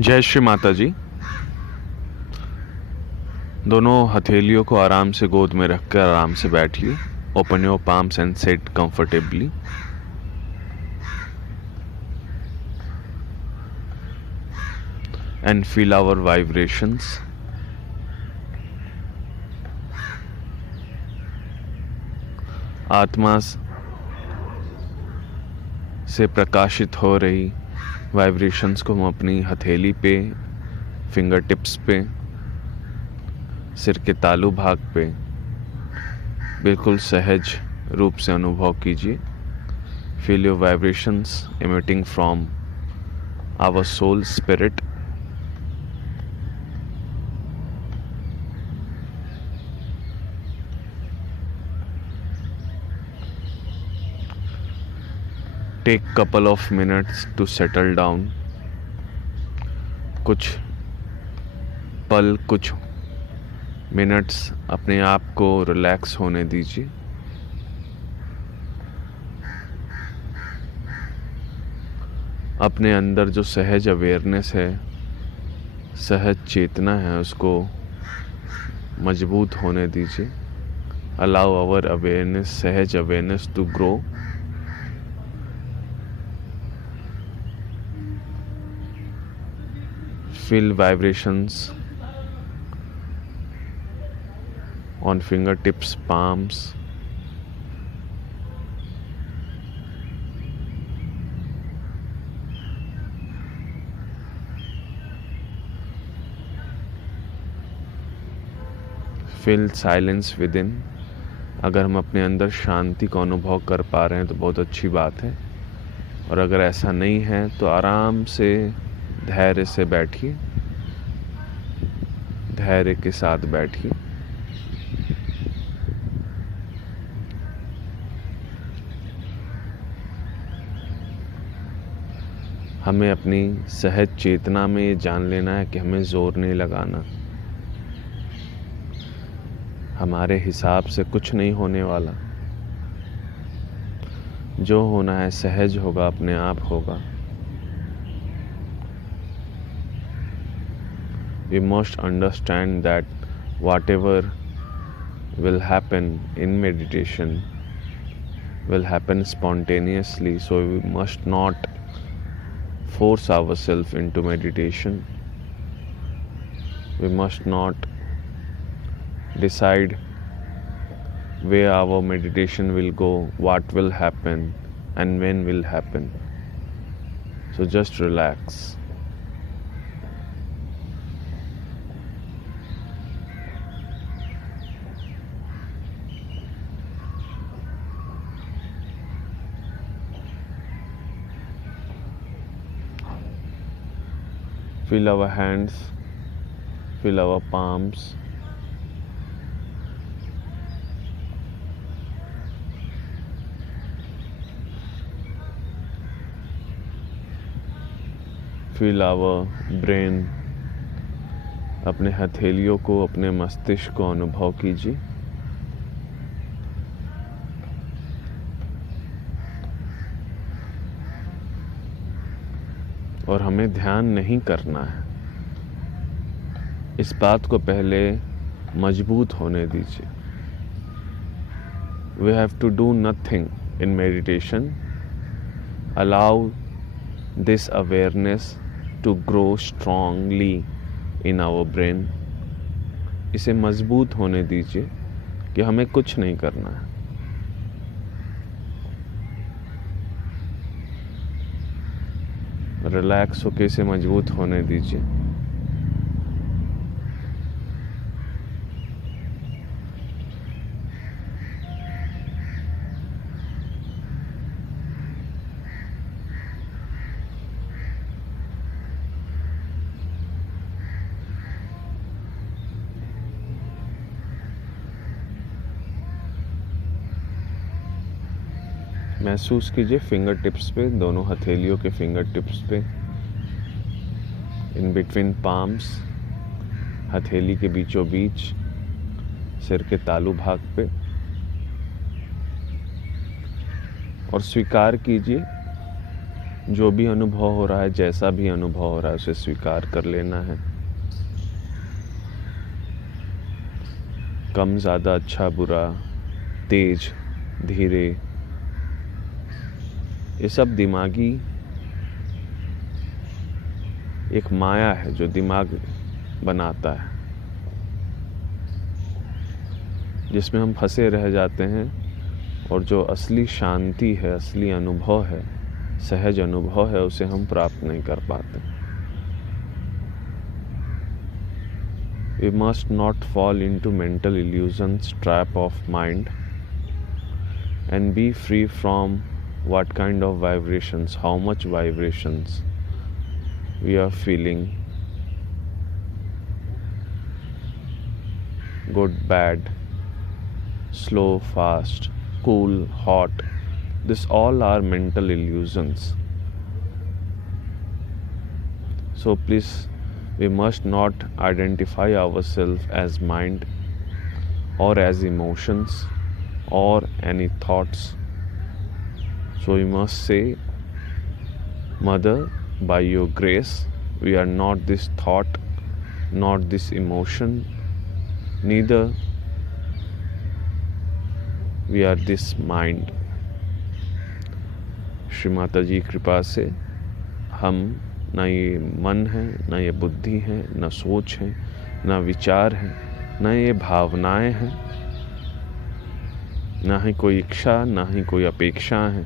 जय श्री माता जी। दोनों हथेलियों को आराम से गोद में रखकर आराम से बैठिए। Open your palms and sit comfortably. And feel our vibrations. आत्मा से प्रकाशित हो रही वाइब्रेशंस को हम अपनी हथेली पे, फिंगर टिप्स पे, सिर के तालू भाग पे बिल्कुल सहज रूप से अनुभव कीजिए। Feel your vibrations emitting from our soul spirit. Take couple of minutes to settle down. कुछ पल, कुछ मिनट्स अपने आप को रिलैक्स होने दीजिए। अपने अंदर जो सहज अवेयरनेस है, सहज चेतना है, उसको मजबूत होने दीजिए। अलाउ आवर अवेयरनेस, सहज awareness to grow. Feel vibrations on fingertips, palms. Feel silence within. अगर हम अपने अंदर शांति को अनुभव कर पा रहे हैं तो बहुत अच्छी बात है, और अगर ऐसा नहीं है तो आराम से धैर्य से बैठिए, धैर्य के साथ बैठिए। हमें अपनी सहज चेतना में ये जान लेना है कि हमें जोर नहीं लगाना। हमारे हिसाब से कुछ नहीं होने वाला। जो होना है सहज होगा, अपने आप होगा। We must understand that whatever will happen in meditation will happen spontaneously, so we must not force ourselves into meditation. We must not decide where our meditation will go, what will happen, and when will happen. So just relax. Feel our hands, feel our palms. Feel our brain. अपने हथेलियों को, अपने मस्तिष्क को अनुभव कीजिए। और हमें ध्यान नहीं करना है। इस बात को पहले मजबूत होने दीजिए। We have to do nothing in meditation. Allow this awareness to grow strongly in our brain. इसे मजबूत होने दीजिए कि हमें कुछ नहीं करना है। रिलैक्स होके इसे मजबूत होने दीजिए। महसूस कीजिए फिंगर टिप्स पे, दोनों हथेलियों के फिंगर टिप्स पे, इन बिटवीन पाम्स, हथेली के बीचों बीच, सिर के तालू भाग पे। और स्वीकार कीजिए जो भी अनुभव हो रहा है, जैसा भी अनुभव हो रहा है, उसे स्वीकार कर लेना है। कम ज़्यादा, अच्छा बुरा, तेज धीरे, ये सब दिमागी एक माया है जो दिमाग बनाता है, जिसमें हम फंसे रह जाते हैं और जो असली शांति है, असली अनुभव है, सहज अनुभव है, उसे हम प्राप्त नहीं कर पाते। We must not fall into mental illusions trap of mind and be free from what kind of vibrations, how much vibrations we are feeling, good, bad, slow, fast, cool, hot. This all are mental illusions. So please, we must not identify ourselves as mind or as emotions or any thoughts. So we must say, Mother, by your grace, we are not this thought, not this emotion, neither we are this mind. Shri Mata जी कृपा से हम ना ये मन है, ना ये बुद्धि है, ना सोच है, ना विचार है, ना ये भावनाएं हैं, ना ही कोई इच्छा, ना ही कोई अपेक्षा है।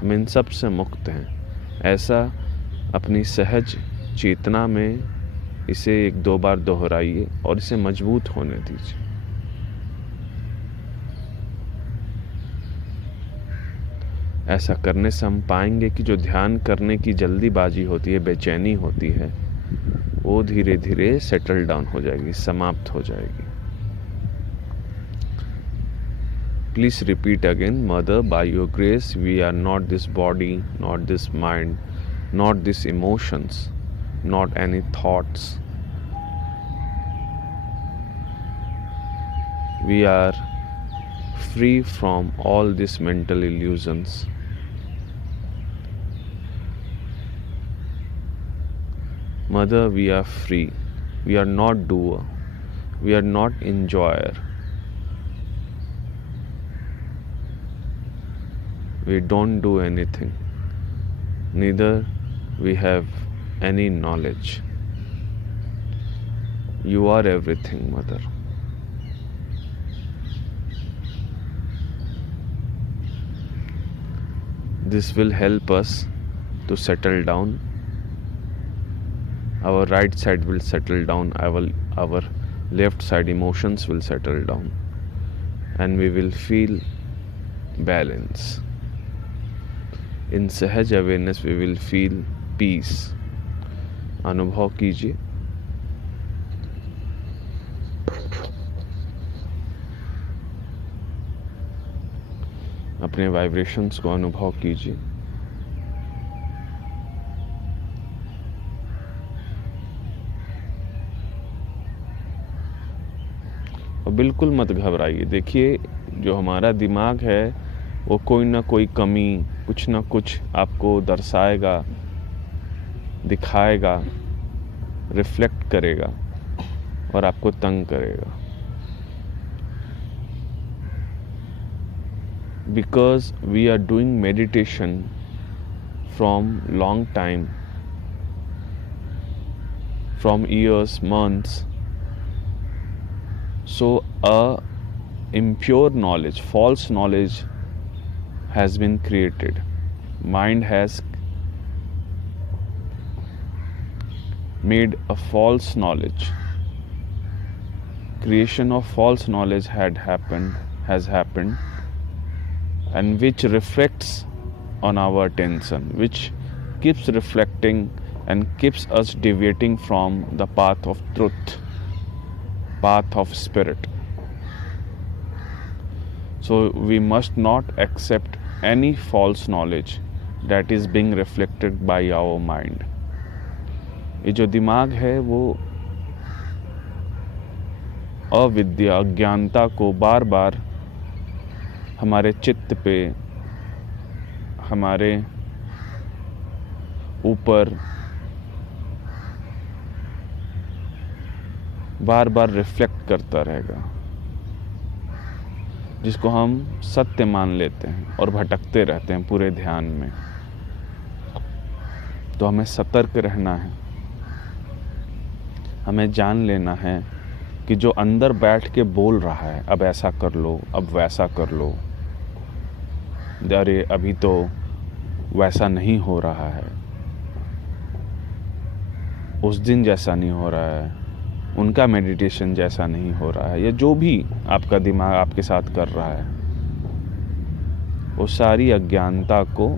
हम इन सब से मुक्त हैं। ऐसा अपनी सहज चेतना में इसे 1-2 बार दोहराइए और इसे मजबूत होने दीजिए। ऐसा करने से हम पाएंगे कि जो ध्यान करने की जल्दीबाजी होती है, बेचैनी होती है, वो धीरे धीरे सेटल डाउन हो जाएगी, समाप्त हो जाएगी। Please repeat again, mother, by your grace we are not this body, not this mind, not this emotions, not any thoughts. We are free from all these mental illusions. Mother, we are free. We are not doer. We are not enjoyer. We don't do anything. Neither we have any knowledge. You are everything, Mother. This will help us to settle down. Our right side will settle down. Our left side emotions will settle down. And we will feel balance. In Sahaj awareness we will feel peace. अनुभव कीजिए. अपने vibrations को अनुभव कीजिए. और बिल्कुल मत घबराइए. देखिए, जो हमारा दिमाग है वो कोई ना कोई कमी, कुछ ना कुछ आपको दर्शाएगा, दिखाएगा, रिफ्लेक्ट करेगा और आपको तंग करेगा. Because we are doing meditation from long time, from years, months, so a impure knowledge, false knowledge has been created. Mind has made a false knowledge. Creation of false knowledge has happened, and which reflects on our attention, which keeps reflecting and keeps us deviating from the path of truth, path of spirit. So we must not accept any false knowledge that is being reflected by our mind. ये जो दिमाग है वो अविद्या, अज्ञानता को बार बार हमारे चित्त पे, हमारे ऊपर बार बार रिफ्लेक्ट करता रहेगा, जिसको हम सत्य मान लेते हैं और भटकते रहते हैं पूरे ध्यान में। तो हमें सतर्क रहना है, हमें जान लेना है कि जो अंदर बैठ के बोल रहा है, अब ऐसा कर लो, अब वैसा कर लो, अरे अभी तो वैसा नहीं हो रहा है, उस दिन जैसा नहीं हो रहा है, उनका मेडिटेशन जैसा नहीं हो रहा है, या जो भी आपका दिमाग आपके साथ कर रहा है, वो सारी अज्ञानता को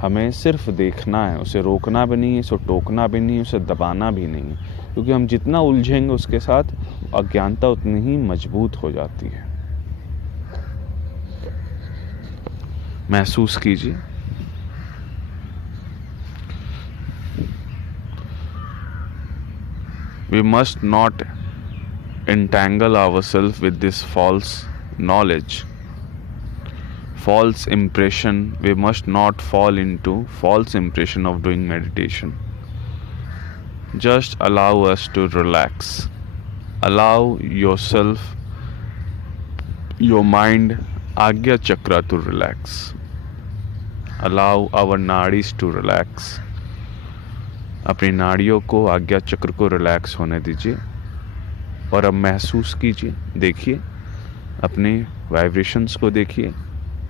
हमें सिर्फ देखना है, उसे रोकना भी नहीं है, उसे टोकना भी नहीं है, उसे दबाना भी नहीं है, क्योंकि हम जितना उलझेंगे उसके साथ अज्ञानता उतनी ही मजबूत हो जाती है। महसूस कीजिए, we must not entangle ourselves with this false knowledge, false impression. We must not fall into false impression of doing meditation. Just allow us to relax. Allow yourself, your mind, Agya Chakra to relax. Allow our nadis to relax. अपनी नाड़ियों को, आज्ञा चक्र को relax होने दीजिए और अब महसूस कीजिए, देखिए अपने वाइब्रेशंस को, देखिए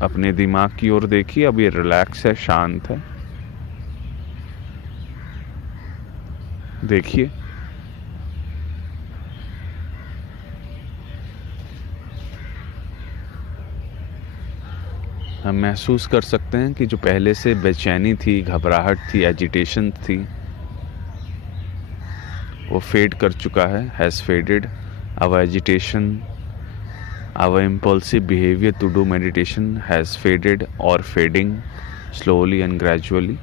अपने दिमाग की ओर देखिए। अब ये रिलैक्स है, शांत है, देखिए। हम महसूस कर सकते हैं कि जो पहले से बेचैनी थी, घबराहट थी, एजिटेशन थी, वो फेड कर चुका है, has faded. Our agitation, our impulsive behaviour to do meditation has faded और fading slowly and gradually.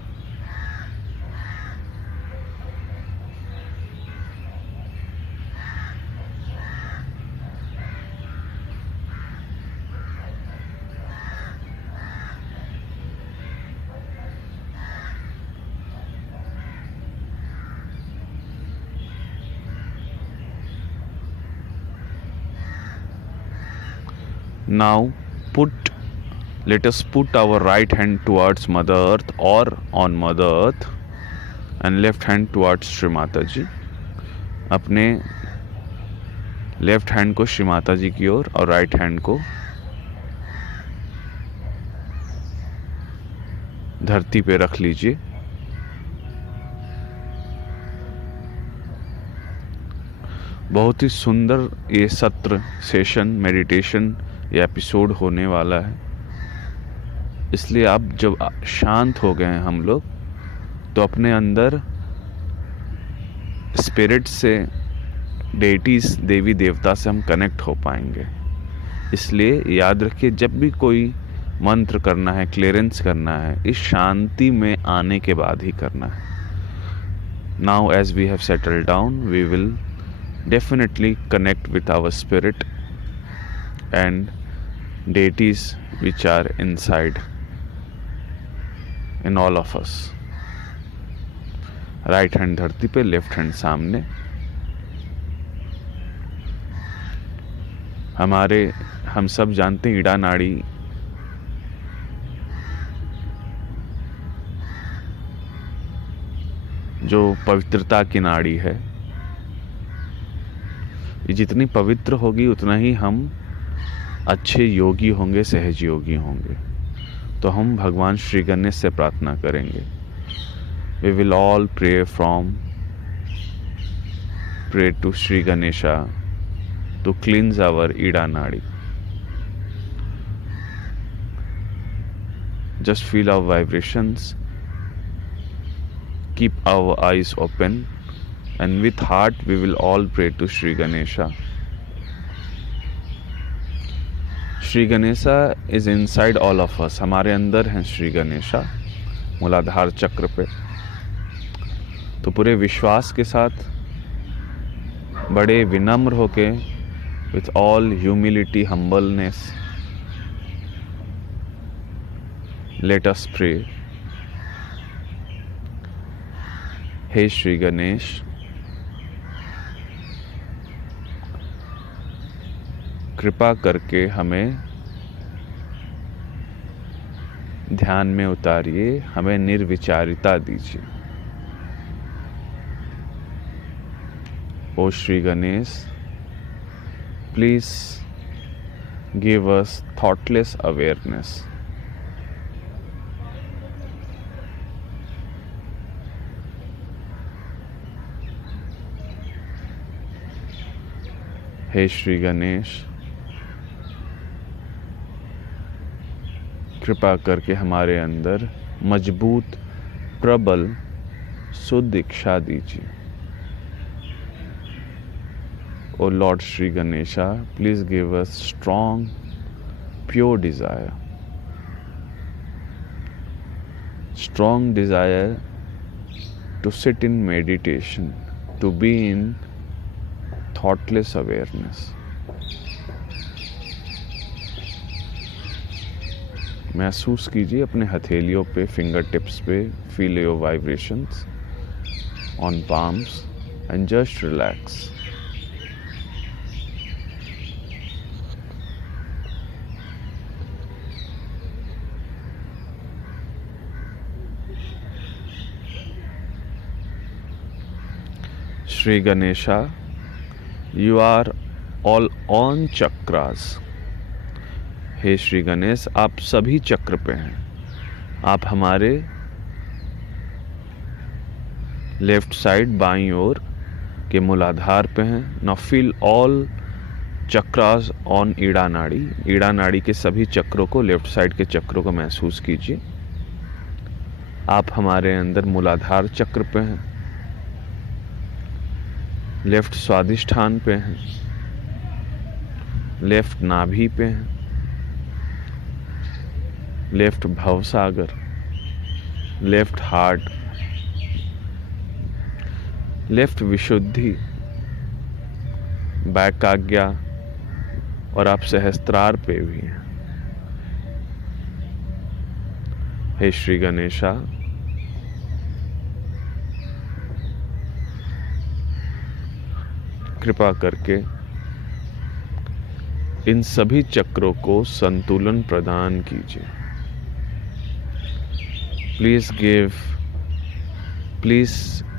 Now let us put our right hand towards Mother Earth or on Mother Earth and left hand towards Shri Mata जी। अपने left hand को श्री माता जी की ओर और right hand को धरती पे रख लीजिए। बहुत ही सुंदर ये सत्र, सेशन, मेडिटेशन, ये एपिसोड होने वाला है। इसलिए अब जब शांत हो गए हैं हम लोग, तो अपने अंदर स्पिरिट से, डेटीज, देवी देवता से हम कनेक्ट हो पाएंगे। इसलिए याद रखिए, जब भी कोई मंत्र करना है, क्लियरेंस करना है, इस शांति में आने के बाद ही करना है। Now as we have settled down, we will definitely connect with our spirit and deities which are inside in all of us. Right hand धरती पे, लेफ्ट हैंड सामने। हम सब जानते हैं ईड़ा नाड़ी जो पवित्रता की नाड़ी है, ये जितनी पवित्र होगी उतना ही हम अच्छे योगी होंगे, सहज योगी होंगे। तो हम भगवान श्री गणेश से प्रार्थना करेंगे। We will all pray to Shri Ganesha to cleanse our Ida nadi. Just feel our vibrations, keep our eyes open, and with heart we will all pray to Shri Ganesha. Shri Ganesha is inside all of us. हमारे अंदर हैं श्री गणेशा, मूलाधार चक्र पे। तो पूरे विश्वास के साथ, बड़े विनम्र होके, with all humility, humbleness, Let us pray. हे श्री गणेश, कृपा करके हमें ध्यान में उतारिए, हमें निर्विचारिता दीजिए। O Shri Ganesh, please give us thoughtless awareness. हे श्री गणेश, कृपा करके हमारे अंदर मजबूत, प्रबल, शुद्ध इच्छा दीजिए। O lord Shri Ganesha, please give us strong, pure desire. Strong desire to sit in meditation, to be in thoughtless awareness. महसूस कीजिए अपने हथेलियों पे, फिंगर टिप्स पे, feel your vibrations on palms and just relax. Shri Ganesha, you are all on chakras. हे श्री गणेश, आप सभी चक्र पे हैं। आप हमारे लेफ्ट साइड बाईं ओर के मूलाधार पे हैं। Now feel all chakras on Ida नाड़ी। ईड़ा नाड़ी के सभी चक्रों को, लेफ्ट साइड के चक्रों को महसूस कीजिए। आप हमारे अंदर मूलाधार चक्र पे हैं, लेफ्ट स्वादिष्ठान पे हैं, लेफ्ट नाभि पे हैं, लेफ्ट भवसागर, लेफ्ट हार्ट, लेफ्ट विशुद्धि, बैक आज्ञा, और आप सहस्त्रार पे भी हैं। हे श्री गणेशा, कृपा करके इन सभी चक्रों को संतुलन प्रदान कीजिए। Please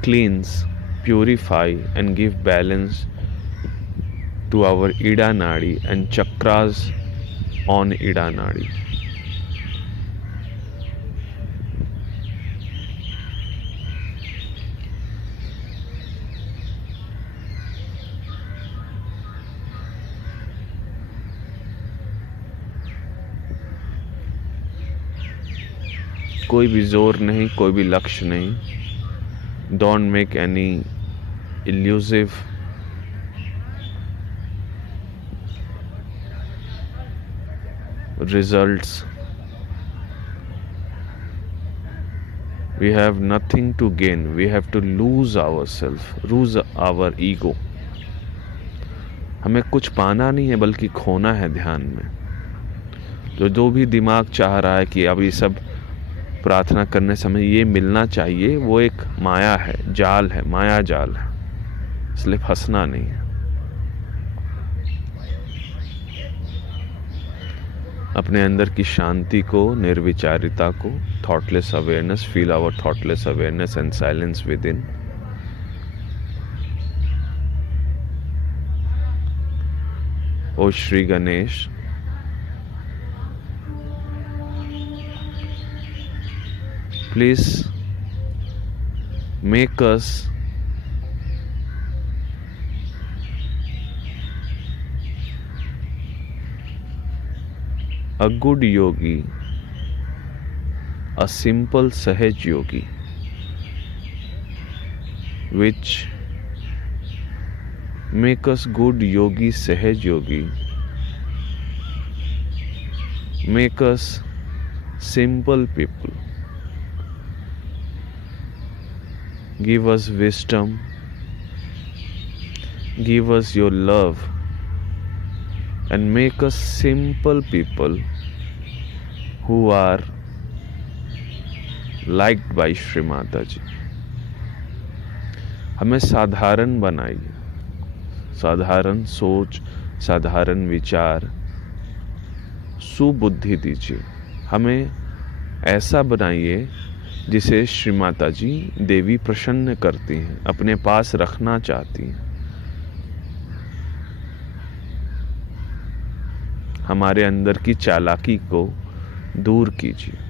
cleanse, purify and give balance to our Ida nadi and chakras on Ida नाड़ी। कोई भी जोर नहीं, कोई भी लक्ष्य नहीं। Don't make any elusive results. We have nothing to gain. We have to lose ourselves, lose our ego. हमें कुछ पाना नहीं है, बल्कि खोना है ध्यान में। जो भी दिमाग चाह रहा है कि अब ये सब प्रार्थना करने समय ये मिलना चाहिए, वो एक माया है, जाल है, माया जाल है, इसलिए फंसना नहीं है। अपने अंदर की शांति को, निर्विचारिता को, thoughtless awareness, feel our thoughtless awareness and silence within. Oh Shri Ganesh, please make us a good yogi, a simple Sahaj yogi, which make us good yogi, Sahaj yogi, make us simple people, give us wisdom, give us your love, and make us simple people who are liked by Shri Mata जी। हमें साधारण बनाइए, साधारण सोच, साधारण विचार, सुबुद्धि दीजिए। हमें ऐसा बनाइए जिसे श्री माता जी देवी प्रसन्न करती हैं, अपने पास रखना चाहती हैं। हमारे अंदर की चालाकी को दूर कीजिए।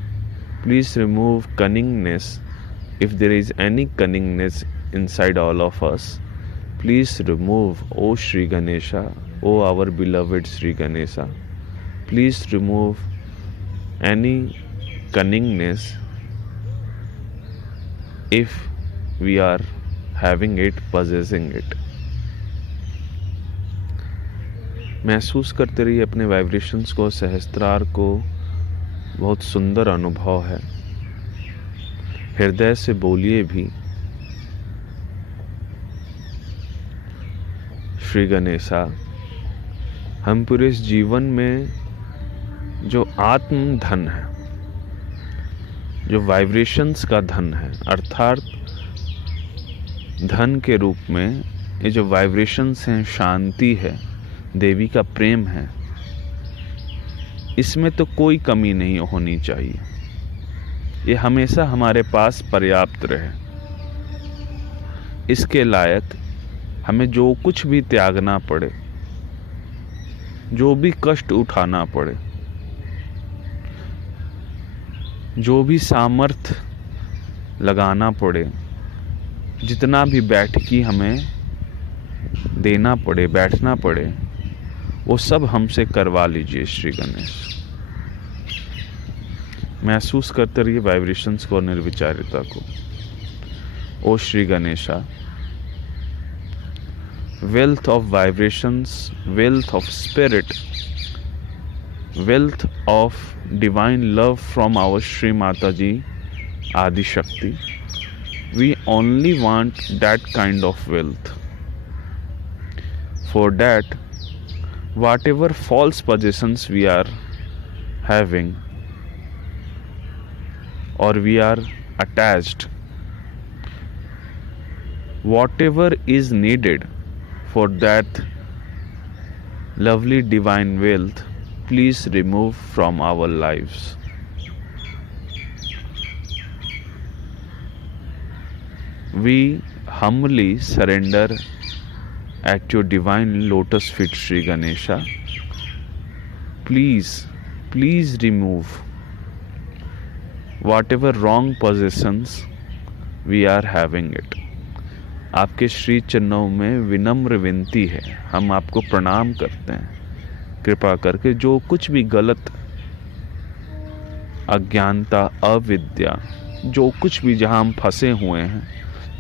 Please remove cunningness, if there is any cunningness inside all of us. Please remove, O Sri Ganesha, O our beloved Sri Ganesha. Please remove any cunningness if we are having it, possessing it. महसूस करते रहिए अपने vibrations को, सहस्त्रार को। बहुत सुंदर अनुभव है। हृदय से बोलिए भी, श्री गणेशा, हम पूरे इस जीवन में जो आत्म धन है, जो वाइब्रेशंस का धन है, अर्थात धन के रूप में ये जो वाइब्रेशंस हैं, शांति है, देवी का प्रेम है, इसमें तो कोई कमी नहीं होनी चाहिए। ये हमेशा हमारे पास पर्याप्त रहे। इसके लायक हमें जो कुछ भी त्यागना पड़े, जो भी कष्ट उठाना पड़े, जो भी सामर्थ्य लगाना पड़े, जितना भी बैठकी हमें देना पड़े, बैठना पड़े, वो सब हमसे करवा लीजिए श्री गणेश। महसूस करते रहिए वाइब्रेशंस को और निर्विचारिता को। ओ Shri Ganesha, wealth of vibrations, wealth of spirit, wealth of divine love from our Shri Mataji Adi Shakti. We only want that kind of wealth. For that, whatever false possessions we are having or we are attached, whatever is needed for that lovely divine wealth, please remove from our lives. We humbly surrender at your divine lotus feet, Sri Ganesha. Please remove whatever wrong possessions we are having it. आपके श्री चरणों में विनम्र विनती है, हम आपको प्रणाम करते हैं। कृपा करके जो कुछ भी गलत, अज्ञानता, अविद्या, जो कुछ भी जहां हम फंसे हुए हैं,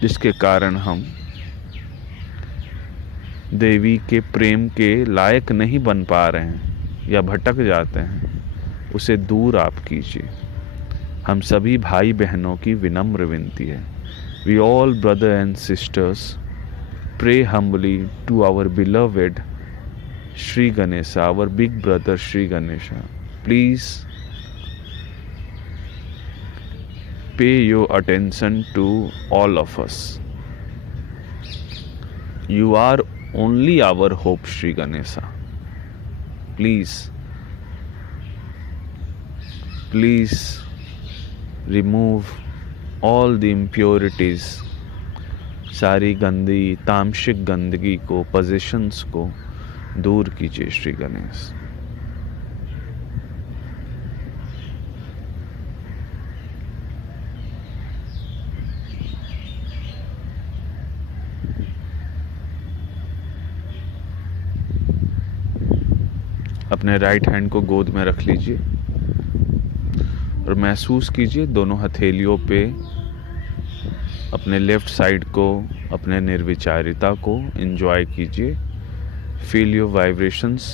जिसके कारण हम देवी के प्रेम के लायक नहीं बन पा रहे हैं या भटक जाते हैं, उसे दूर आप कीजिए। हम सभी भाई बहनों की विनम्र विनती है। We all brothers and sisters pray humbly to our beloved Sri Ganesha, our big brother Sri Ganesha. Please pay your attention to all of us. You are only our hope, Sri Ganesha. Please remove all the impurities, सारी गंदी तामसिक गंदगी को, positions को दूर कीजिए श्री गणेश। अपने right hand को गोद में रख लीजिए और महसूस कीजिए दोनों हथेलियों पे अपने लेफ्ट साइड को, अपने निर्विचारिता को एंजॉय कीजिए। Feel your vibrations.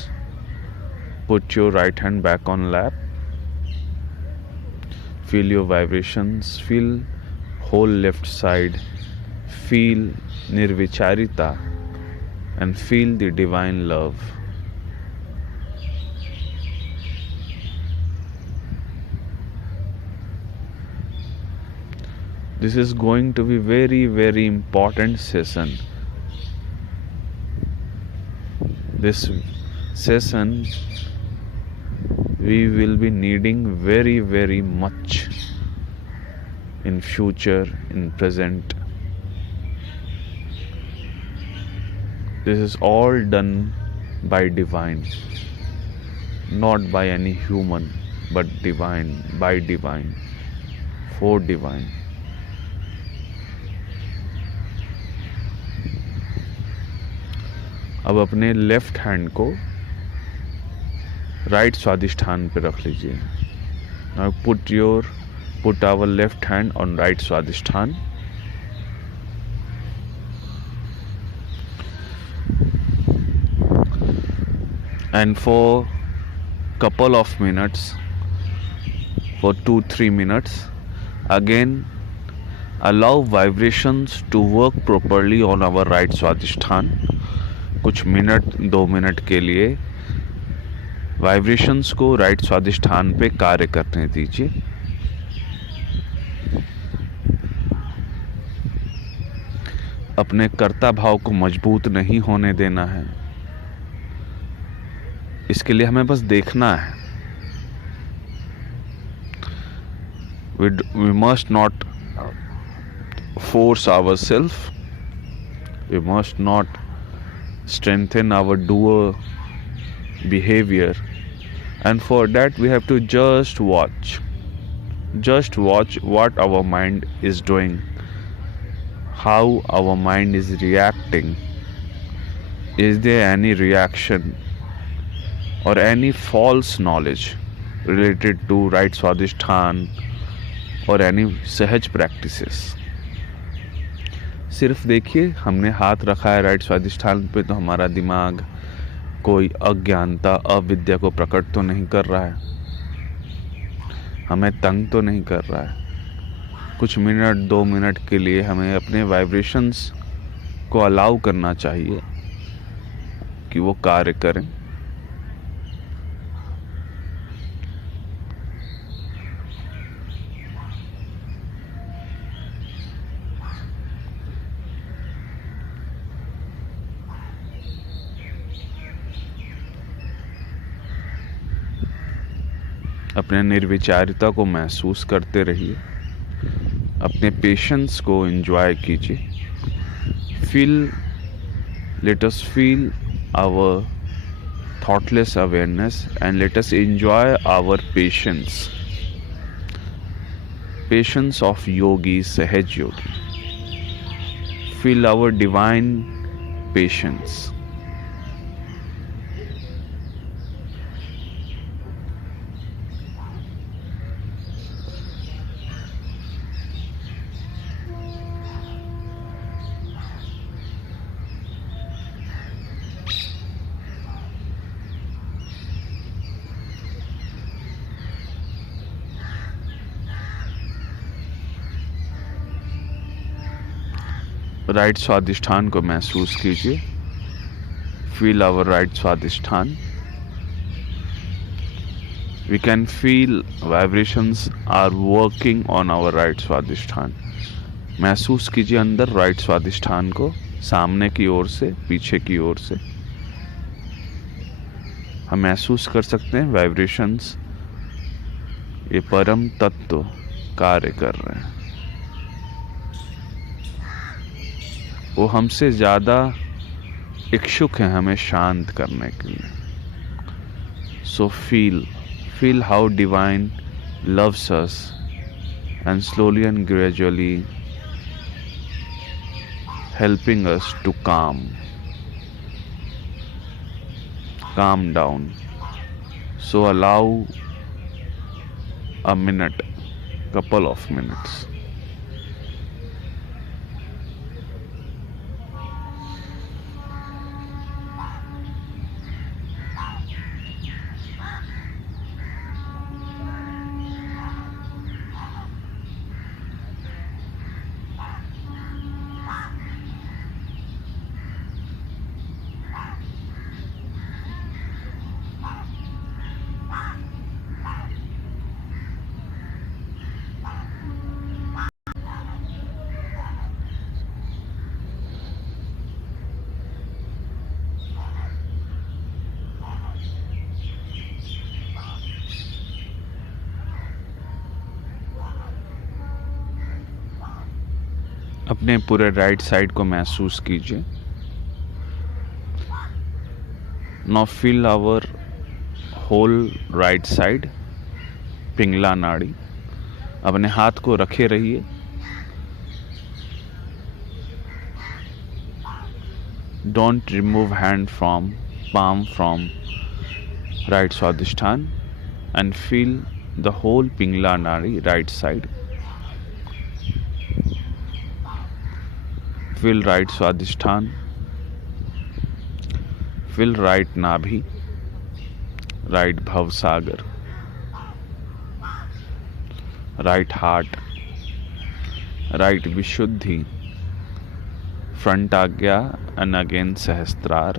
Put your right hand back on lap. Feel your vibrations. Feel whole left side. Feel nirvicharita and feel the divine love. This is going to be very, very important session. This session we will be needing very, very much in future, in present. This is all done by divine, not by any human, but divine, by divine, for divine. अब अपने left hand को right Swadishthan पे रख लीजिए. Now put our left hand on right Swadishthan. And for couple of minutes, for 2-3 minutes, again allow vibrations to work properly on our right स्वादिष्ठान. कुछ minute 2 minute के लिए vibrations को राइट स्वादिष्ठान पे कार्य करने दीजिए. अपने कर्ता भाव को मजबूत नहीं होने देना है. इसके लिए हमें बस देखना है. We must not force ourselves. We must not strengthen our doer behavior, and for that we have to just watch what our mind is doing, how our mind is reacting. Is there any reaction or any false knowledge related to right swadhisthana or any सहज practices? सिर्फ देखिए, हमने हाथ रखा है right Swadishthan पे, तो हमारा दिमाग कोई अज्ञानता, अविद्या को प्रकट तो नहीं कर रहा है, हमें तंग तो नहीं कर रहा है. कुछ मिनट 2 मिनट के लिए हमें अपने वाइब्रेशंस को अलाउ करना चाहिए कि वो कार्य करें. अपने निर्विचारिता को महसूस करते रहिए. अपने पेशेंस को एंजॉय कीजिए. Let us feel our thoughtless awareness and let us enjoy our patience of yogis, Sahaj yogi. Feel our divine patience. Right स्वादिष्ठान को महसूस कीजिए. Feel our right Swadhishthan. We can feel vibrations are working on our right Swadhishthan. महसूस कीजिए अंदर right स्वादिष्ठान को, सामने की ओर से, पीछे की ओर से. हम महसूस कर सकते हैं वाइब्रेशंस, ये परम तत्व कार्य कर रहे हैं. वो हमसे ज़्यादा इच्छुक हैं हमें शांत करने के लिए. So feel how divine loves us and slowly and gradually helping us to calm down. So allow a minute, couple of minutes. अपने पूरे राइट साइड को महसूस कीजिए। Now feel our whole right side, Pingala nadi. अपने हाथ को रखे रहिए। Don't remove hand from palm from right swadhisthana and feel the whole pingla nadi right side. Feel right swadhisthana, feel right nabhi, right bhav sagar, right heart, right vishuddhi, front agya and again sahasrar.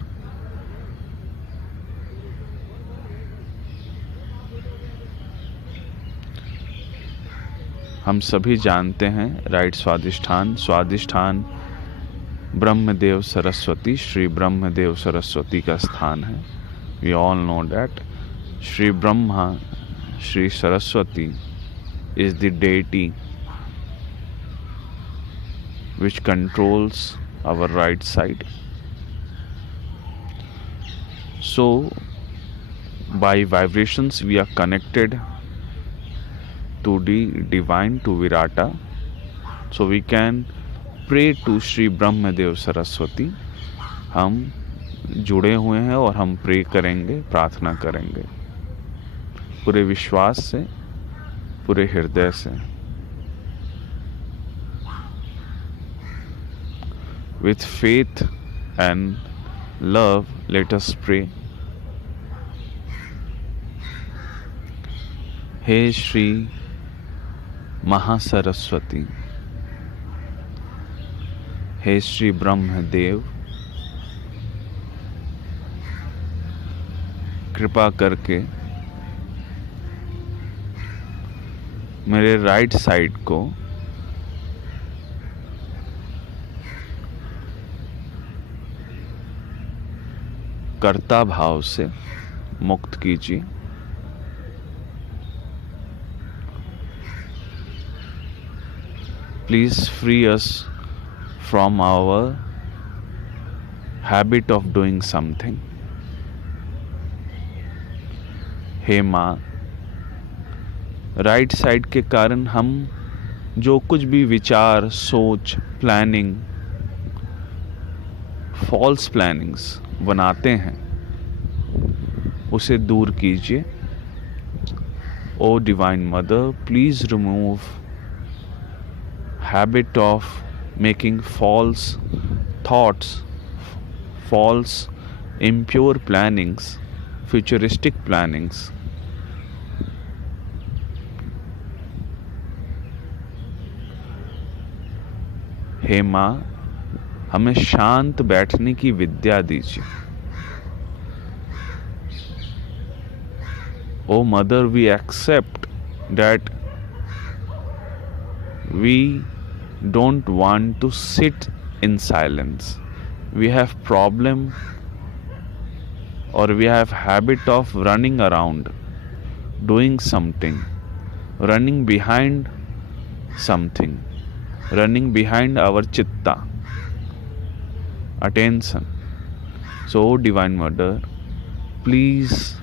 हम सभी जानते हैं right Swadishthan Brahmadev Saraswati, Shri Brahmadev Saraswati का स्थान है। We all know that Shri Brahma, Shri Saraswati is the deity which controls our right side. So by vibrations we are connected to the divine, to Virata. So we can pray to Shri Brahmadev Saraswati. हम जुड़े हुए हैं और हम pray करेंगे, प्रार्थना करेंगे पूरे विश्वास से, पूरे हृदय से। With faith and love, let us pray. हे श्री महासरस्वती, हे श्री ब्रह्मदेव, कृपा करके मेरे राइट साइड को कर्ता भाव से मुक्त कीजिए। Please free us from our habit of doing something. हे माँ, राइट साइड के कारण हम जो कुछ भी विचार, सोच, प्लानिंग, फॉल्स प्लानिंग्स बनाते हैं उसे दूर कीजिए। O divine mother, please remove habit of making false thoughts, false impure plannings, futuristic plannings. हे माँ, हमें शांत बैठने की विद्या दीजिए। ओ mother, we accept that we don't want to sit in silence. We have problem or we have habit of running around, doing something, running behind something, running behind our chitta, attention. So Divine Mother, please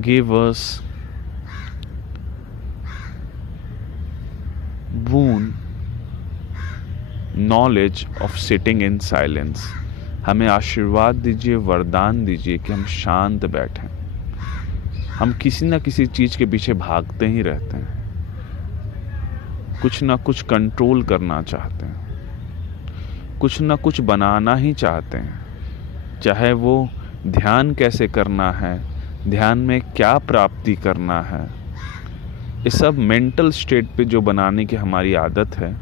give us boon knowledge of sitting in silence. हमें आशीर्वाद दीजिए, वरदान दीजिए कि हम शांत बैठें। हम किसी न किसी चीज़ के पीछे भागते ही रहते हैं, कुछ ना कुछ कंट्रोल करना चाहते हैं, कुछ ना कुछ बनाना ही चाहते हैं। चाहे वो ध्यान कैसे करना है, ध्यान में क्या प्राप्ति करना है, ये सब मेंटल स्टेट पे जो बनाने की हमारी आदत है,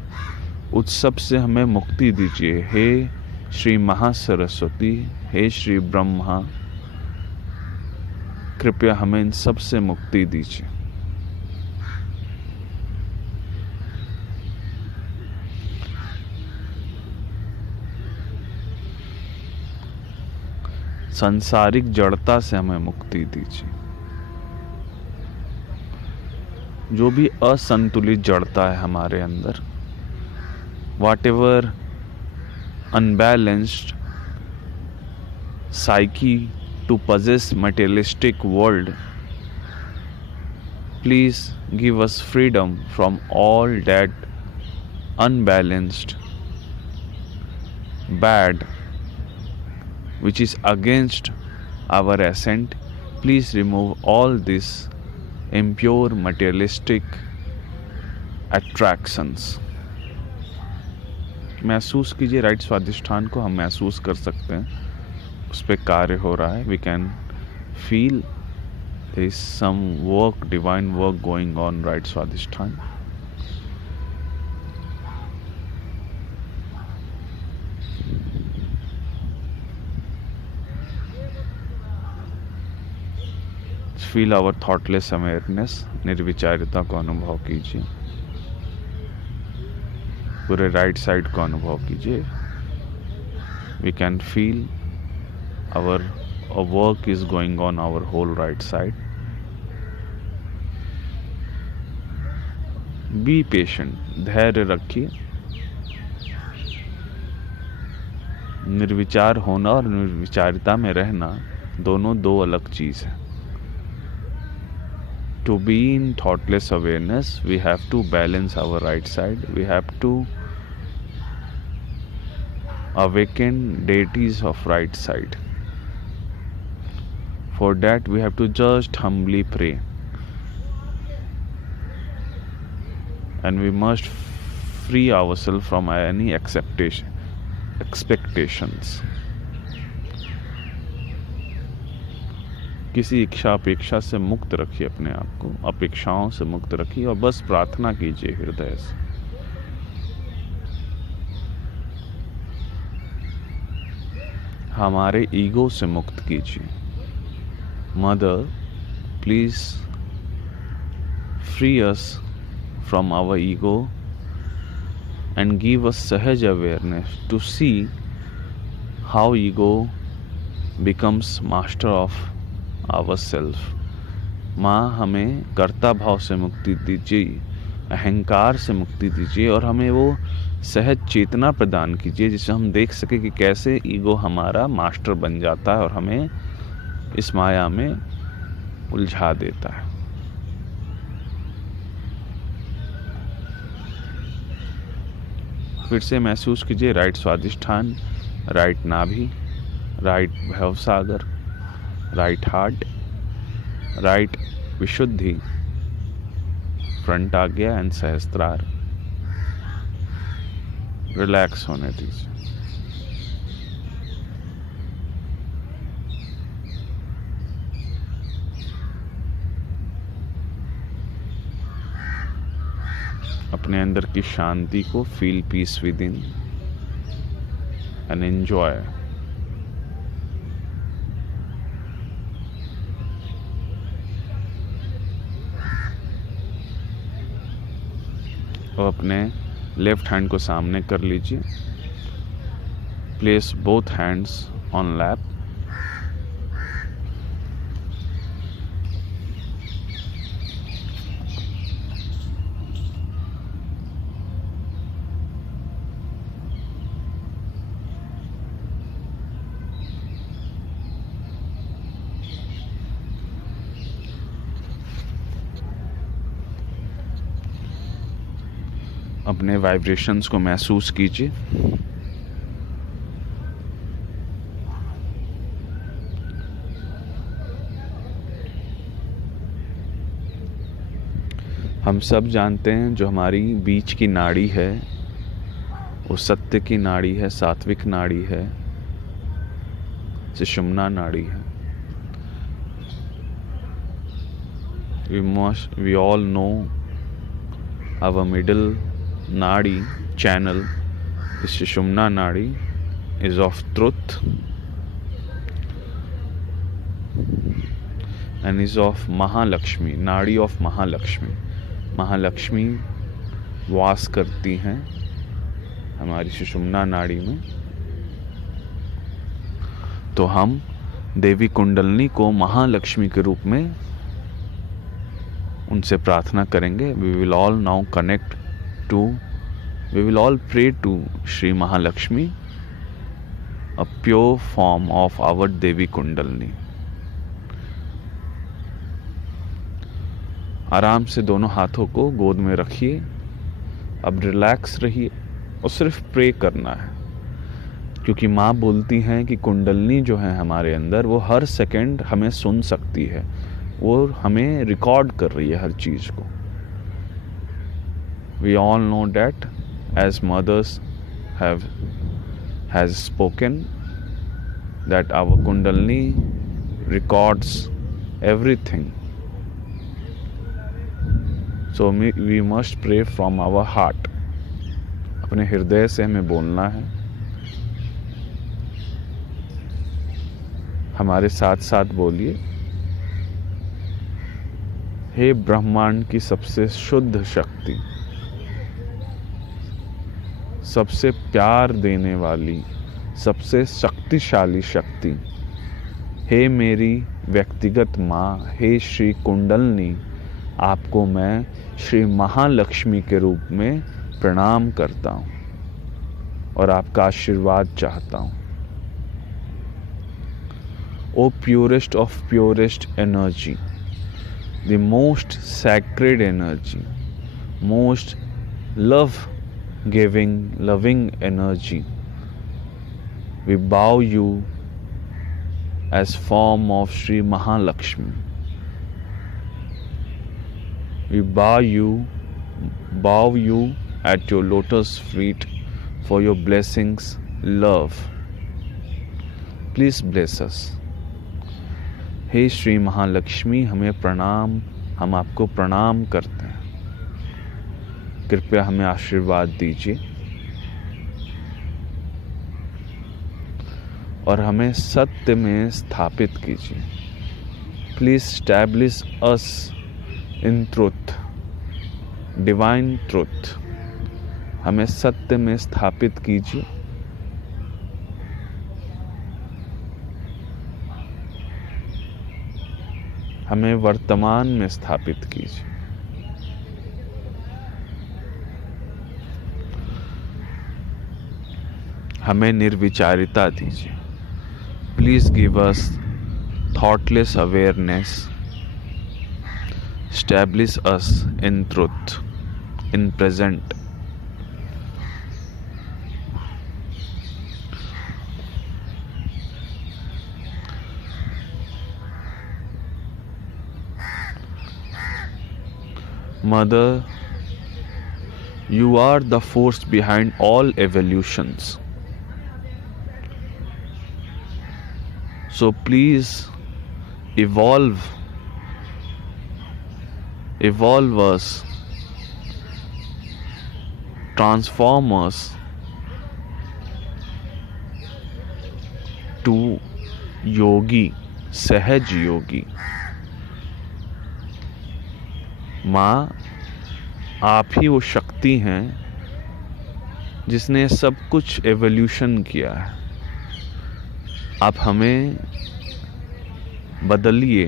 उस सब से हमें मुक्ति दीजिए। हे श्री महासरस्वती, हे श्री ब्रह्मा, कृपया हमें इन सब से मुक्ति दीजिए। सांसारिक जड़ता से हमें मुक्ति दीजिए। जो भी असंतुलित जड़ता है हमारे अंदर, whatever unbalanced psyche to possess materialistic world, please give us freedom from all that unbalanced, bad, which is against our ascent. Please remove all these impure materialistic attractions. महसूस कीजिए राइट स्वादिष्ठान को, हम महसूस कर सकते हैं उस पर कार्य हो रहा है. We can feel there is some work, divine work going on right swadhisthana. Feel our thoughtless awareness. निर्विचारिता को अनुभव कीजिए. पूरे राइट साइड को अनुभव कीजिए. We can feel our work is going on our whole right side. Be patient, धैर्य रखिए. निर्विचार होना और निर्विचारिता में रहना दोनों दो अलग चीज है. To be in thoughtless awareness we have to balance our right side. We have to awaken deities of right side. For that we have to just humbly pray. And we must free ourselves from any expectations. किसी इच्छा अपेक्षा से मुक्त रखिए अपने आप को, अपेक्षाओं से मुक्त रखिए और बस प्रार्थना कीजिए हृदय से. हमारे ईगो से मुक्त कीजिए. Mother, please free us from our ego and give us सहज awareness to see how ego becomes master of ourself. माँ, हमें कर्ता भाव से मुक्ति दीजिए, अहंकार से मुक्ति दीजिए और हमें वो सहज चेतना प्रदान कीजिए जिससे हम देख सके कि कैसे ईगो हमारा मास्टर बन जाता है और हमें इस माया में उलझा देता है. फिर से महसूस कीजिए राइट स्वादिष्ठान, राइट नाभि, राइट भवसागर, राइट हार्ट, राइट विशुद्धि, फ्रंट आज्ञा एंड सहस्त्रार. रिलैक्स होने दीजिए. अपने अंदर की शांति को feel peace with in and enjoy. और अपने लेफ्ट हैंड को सामने कर लीजिए. Place both hands on lap. अपने वाइब्रेशंस को महसूस कीजिए. हम सब जानते हैं जो हमारी बीच की नाड़ी है वो सत्य की नाड़ी है, सात्विक नाड़ी है, सुषुम्ना नाड़ी है. we all know our middle nadi channel is Sushumna nadi, is of truth and is of Mahalakshmi, nadi of Mahalakshmi. Mahalakshmi वास करती हैं हमारी सुषुम्ना नाड़ी में. तो हम देवी कुंडलनी को महालक्ष्मी के रूप में उनसे प्रार्थना करेंगे. We will all now connect to We will all pray to Shri Mahalakshmi, a pure form of our Devi Kundalini. आराम से दोनों हाथों को गोद में रखिए. अब रिलैक्स रहिए और सिर्फ प्रे करना है, क्योंकि माँ बोलती हैं कि कुंडलनी जो है हमारे अंदर वो हर सेकंड हमें सुन सकती है, वो हमें रिकॉर्ड कर रही है हर चीज़ को. We all know that as mothers has spoken that our Kundalini records everything. So we must pray from our heart. अपने हृदय से हमें बोलना है. हमारे साथ साथ बोलिए. हे ब्रह्मांड की सबसे शुद्ध शक्ति, सबसे प्यार देने वाली, सबसे शक्तिशाली शक्ति, हे मेरी व्यक्तिगत माँ, हे श्री कुंडलनी, आपको मैं श्री महालक्ष्मी के रूप में प्रणाम करता हूँ और आपका आशीर्वाद चाहता हूँ. O purest of purest energy, the most sacred energy, most loving energy, we bow you as form of Shri Mahalakshmi. We bow you at your lotus feet for your blessings, love. Please bless us. हे श्री महालक्ष्मी, हमें प्रणाम, हम आपको प्रणाम करते हैं. कृपया हमें आशीर्वाद दीजिए और हमें सत्य में स्थापित कीजिए. Please establish us in truth, divine truth. हमें सत्य में स्थापित कीजिए. हमें वर्तमान में स्थापित कीजिए. हमें निर्विचारिता दीजिए. Please give us thoughtless awareness. Establish us in truth, in present. Mother, you are the force behind all evolutions. So please evolve us, transform us to yogi, सहज योगी. माँ, आप ही वो शक्ति हैं जिसने सब कुछ एवोल्यूशन किया है. आप हमें बदलिए,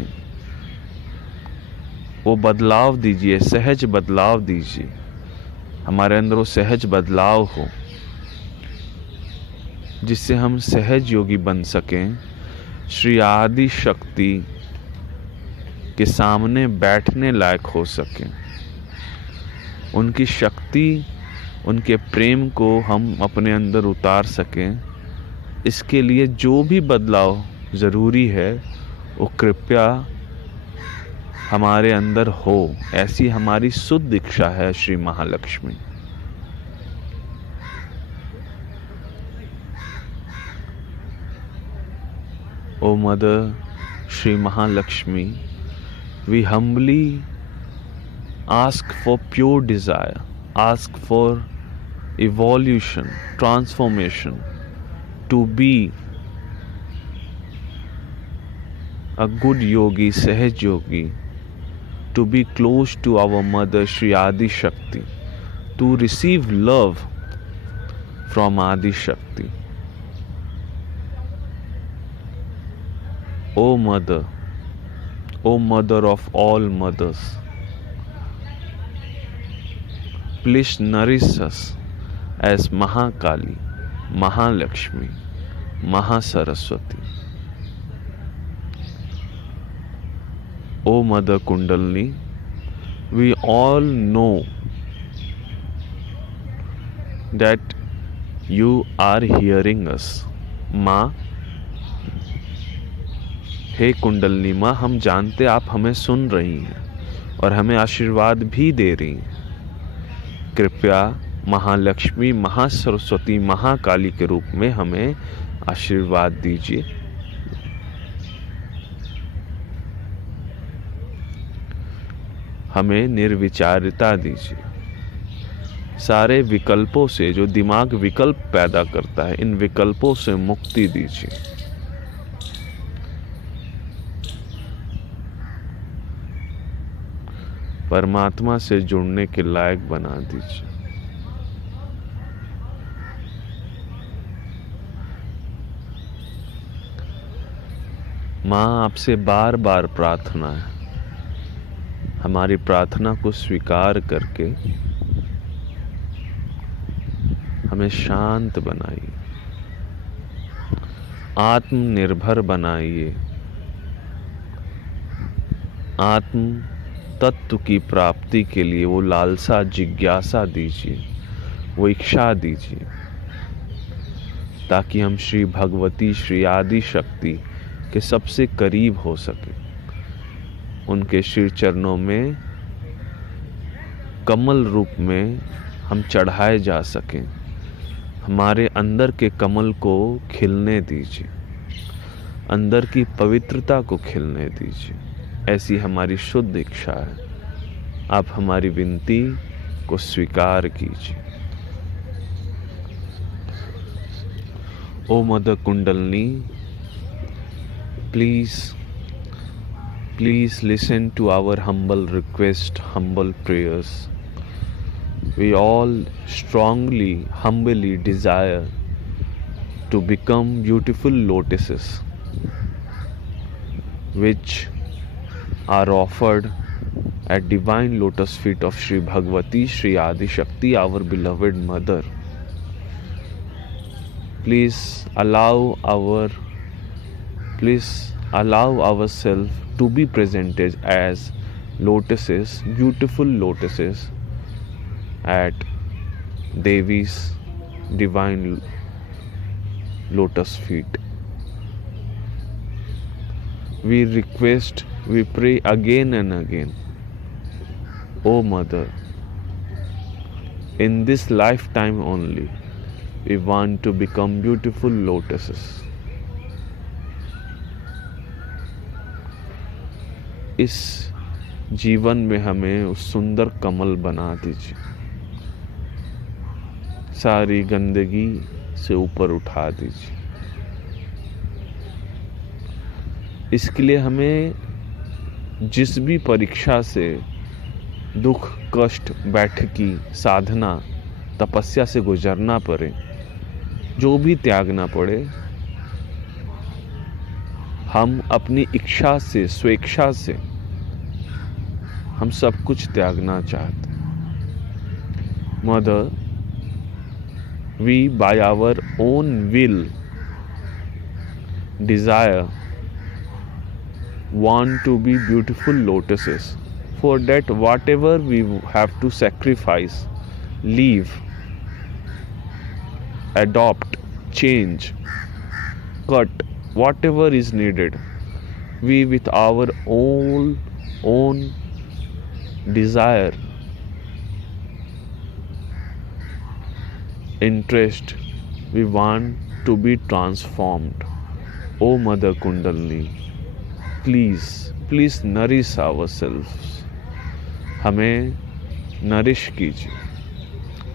वो बदलाव दीजिए, सहज बदलाव दीजिए. हमारे अंदर वो सहज बदलाव हो जिससे हम सहज योगी बन सकें, श्री आदि शक्ति के सामने बैठने लायक हो सकें. उनकी शक्ति, उनके प्रेम को हम अपने अंदर उतार सकें. इसके लिए जो भी बदलाव ज़रूरी है वो कृपया हमारे अंदर हो, ऐसी हमारी शुद्ध इच्छा है Shri Mahalakshmi. O Mother Shri Mahalakshmi, we humbly ask for pure desire, ask for evolution, transformation, to be a good yogi, Sahaj yogi, to be close to our Mother Shri Adi Shakti, to receive love from Adi Shakti. O Mother of all mothers, please nourish us, as Mahakali, Mahalakshmi, Mahasaraswati. O Mother Kundalini, we all know that you are hearing us. माँ, हे कुंडलनी माँ, हम जानते आप हमें सुन रही हैं और हमें आशीर्वाद भी दे रही हैं। कृपया महालक्ष्मी, महासरस्वती, महाकाली के रूप में हमें आशीर्वाद दीजिए। हमें निर्विचारिता दीजिए। सारे विकल्पों से, जो दिमाग विकल्प पैदा करता है, इन विकल्पों से मुक्ति दीजिए। परमात्मा से जुड़ने के लायक बना दीजिए। माँ, आपसे बार बार प्रार्थना है, हमारी प्रार्थना को स्वीकार करके हमें शांत बनाइए, आत्मनिर्भर बनाइए, आत्म तत्व की प्राप्ति के लिए वो लालसा, जिज्ञासा दीजिए, वो इच्छा दीजिए, ताकि हम श्री भगवती, श्री आदि शक्ति के सबसे करीब हो सके, उनके श्री चरणों में कमल रूप में हम चढ़ाए जा सकें। हमारे अंदर के कमल को खिलने दीजिए, अंदर की पवित्रता को खिलने दीजिए। ऐसी हमारी शुद्ध इच्छा है। आप हमारी विनती को स्वीकार कीजिए। O mother Kundalini, please listen to our humble request, humble prayers. We all strongly, humbly desire to become beautiful lotuses, which are offered at divine lotus feet of Sri Bhagavati, Sri Adi Shakti, our beloved mother. Please allow ourselves to be presented as lotuses, beautiful lotuses at Devi's divine lotus feet. We request, we pray again and again, O Mother, in this lifetime only, we want to become beautiful lotuses. इस जीवन में हमें उस सुंदर कमल बना दीजिए। सारी गंदगी से ऊपर उठा दीजिए। इसके लिए हमें जिस भी परीक्षा से, दुख, कष्ट, बैठकी, साधना, तपस्या से गुजरना पड़े, जो भी त्यागना पड़े, हम अपनी इच्छा से, स्वेच्छा से हम सब कुछ त्यागना चाहते हैं। Mother, we by our own will desire, want to be beautiful lotuses. For that, whatever we have to sacrifice, leave, adopt, change, cut, whatever is needed, we with our own desire, interest, we want to be transformed. O Mother Kundalini, please nourish ourselves. हमें nourish कीजिए,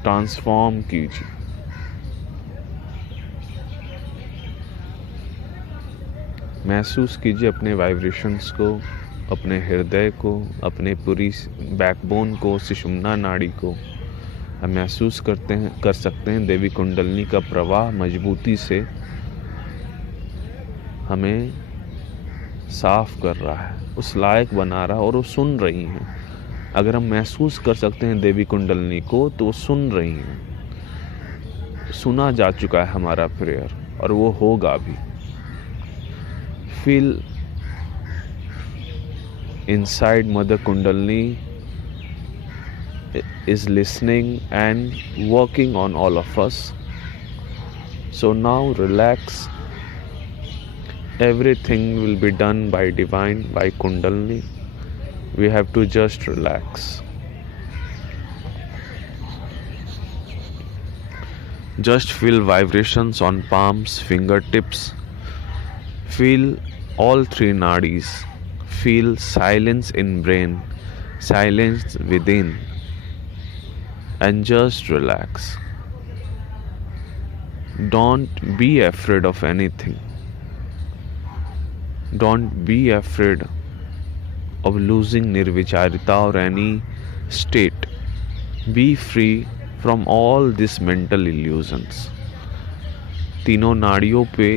transform कीजिए। महसूस कीजिए अपने vibrations को, अपने हृदय को, अपने पूरी बैकबोन को, सुषुम्ना नाड़ी को। हम महसूस कर सकते हैं देवी कुंडलिनी का प्रवाह मजबूती से हमें साफ कर रहा है, उस लायक बना रहा है, और वो सुन रही हैं। अगर हम महसूस कर सकते हैं देवी कुंडलिनी को, तो वो सुन रही हैं। सुना जा चुका है हमारा प्रेयर, और वो होगा भी. Feel inside Mother Kundalini is listening and working on all of us. So now relax. Everything will be done by Divine, by Kundalini. We have to just relax. Just feel vibrations on palms, fingertips. Feel all three nadis. Feel silence in brain, silence within, and just relax. Don't be afraid of anything. Don't be afraid of losing nirvicharita or any state. Be free from all these mental illusions. तीनों नाड़ियों पे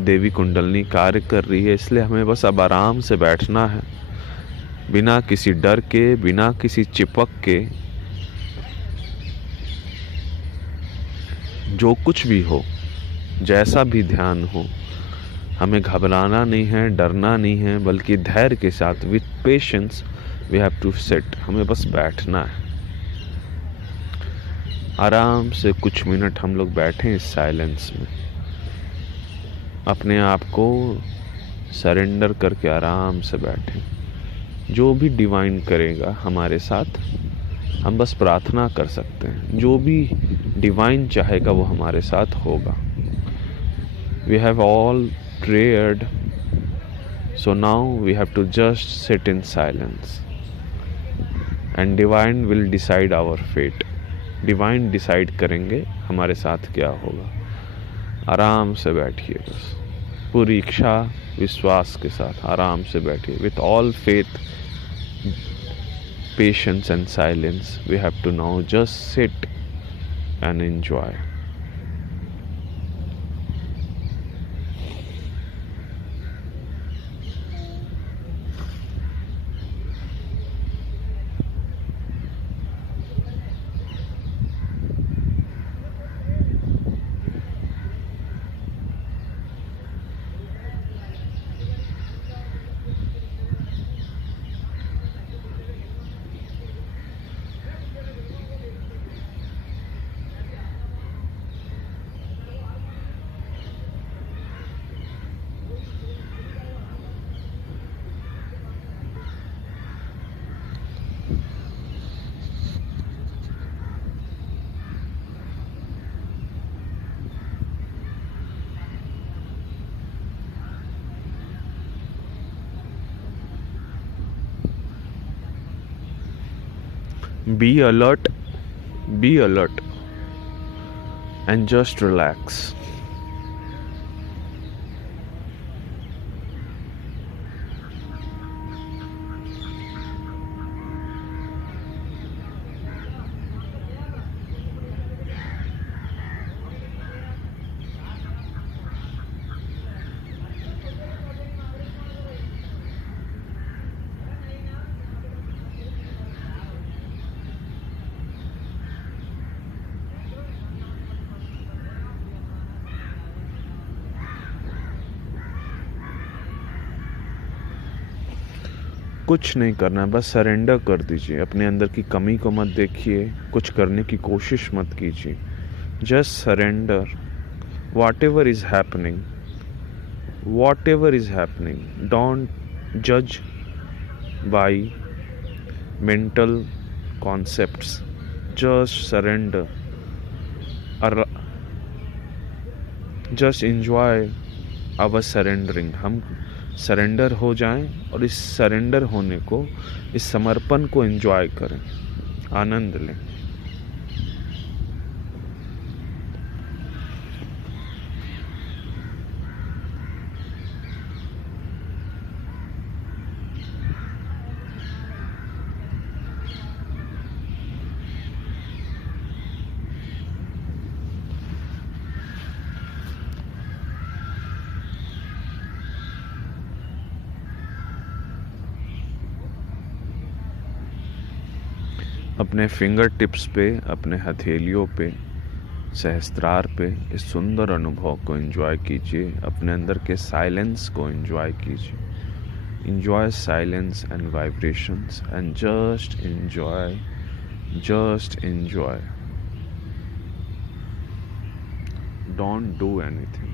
देवी कुंडलनी कार्य कर रही है, इसलिए हमें बस अब आराम से बैठना है, बिना किसी डर के, बिना किसी चिपक के. जो कुछ भी हो, जैसा भी ध्यान हो, हमें घबराना नहीं है, डरना नहीं है, बल्कि धैर्य के साथ with patience we have to sit. हमें बस बैठना है. आराम से कुछ मिनट हम लोग बैठें इस साइलेंस में, अपने आप को सरेंडर करके आराम से बैठें. जो भी डिवाइन करेगा हमारे साथ, हम बस प्रार्थना कर सकते हैं. जो भी डिवाइन चाहेगा वो हमारे साथ होगा. We have all prayed, so now we have to just sit in silence and divine will decide our fate. Divine decide करेंगे हमारे साथ क्या होगा. आराम से बैठिए, बस पूरी इच्छा विश्वास के साथ आराम से बैठिए. With all faith, patience and silence, we have to now just sit and enjoy. Be alert, and just relax. कुछ नहीं करना, बस सरेंडर कर दीजिए. अपने अंदर की कमी को मत देखिए, कुछ करने की कोशिश मत कीजिए. Just surrender. whatever is happening, don't judge by mental concepts. Just surrender. Just enjoy our surrendering. हम सरेंडर हो जाएं और इस सरेंडर होने को, इस समर्पण को एंजॉय करें, आनंद लें. अपने फिंगर टिप्स पे, अपने हथेलियों पे सहस्त्रार पे इस सुंदर अनुभव को एंजॉय कीजिए, अपने अंदर के साइलेंस को एंजॉय कीजिए. Enjoy silence and vibrations and just enjoy, just enjoy. Don't do anything.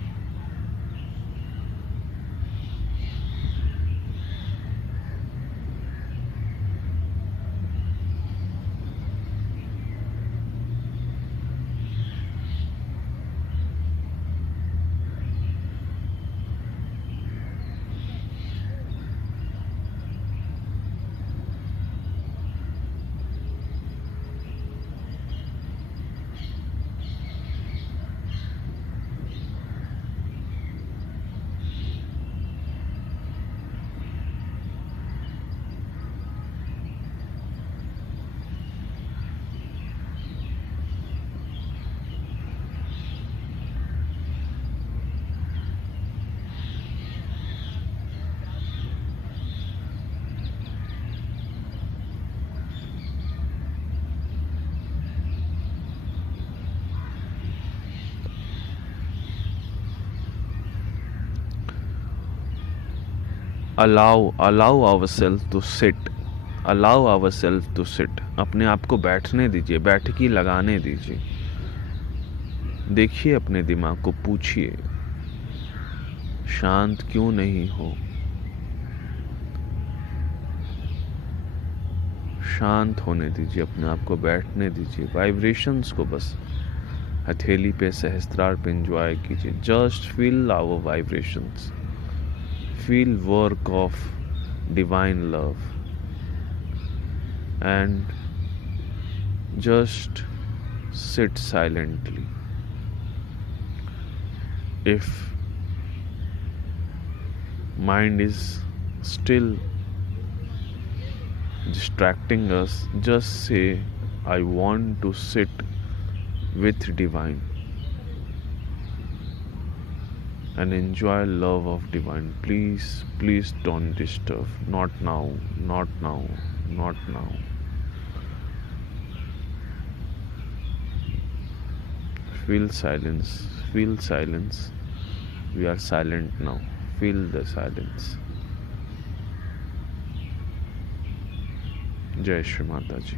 allow ourselves to sit, allow ourselves to sit. अपने आप को बैठने दीजिए, बैठकी लगाने दीजिए. देखिए अपने दिमाग को, पूछिए शांत क्यों नहीं हो. शांत होने दीजिए, अपने आप को बैठने दीजिए. वाइब्रेशंस को बस हथेली पे, सहस्त्रार पे एंजॉय कीजिए. Just feel our vibrations. Feel work of divine love and just sit silently. If mind is still distracting us, just say, I want to sit with divine and enjoy love of divine. Please, please don't disturb. Not now, not now, not now. Feel silence, feel silence. We are silent now. Feel the silence. जय श्री माता जी.